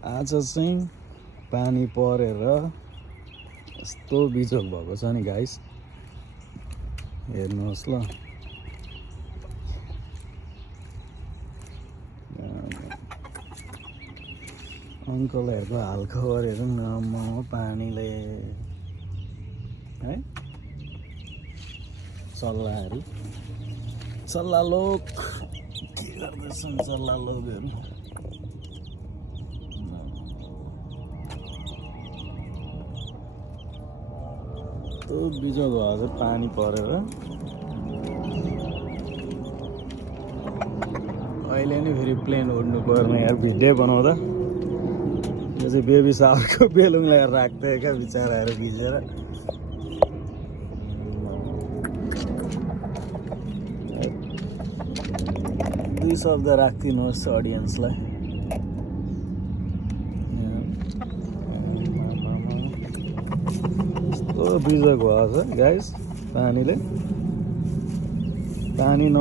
आज चाहिँ पानी परेर यस्तो बिजोग भएको छ नि गाइस, हेर्नुहोस् ल। अङ्कलहरूको हालखबर हेरौँ न म पानीले है। चल्लाहरू चल्ला लोक के गर्दैछन् चल्ला लोकहरू? त्यो बिजोग भएको छ पानी परेर। अहिले नै फेरि प्लेन उड्नु पर्ने यार, भिडियो बनाउँदा। यो चाहिँ बेबी सावरको बेलुङ ल्याएर राख्दै क्या बिचराहरू भिजेर। दुई शब्द राखिदिनुहोस् अडियन्सलाई। यस्तो बिजोग भएको छ गाइस पानीले। पानी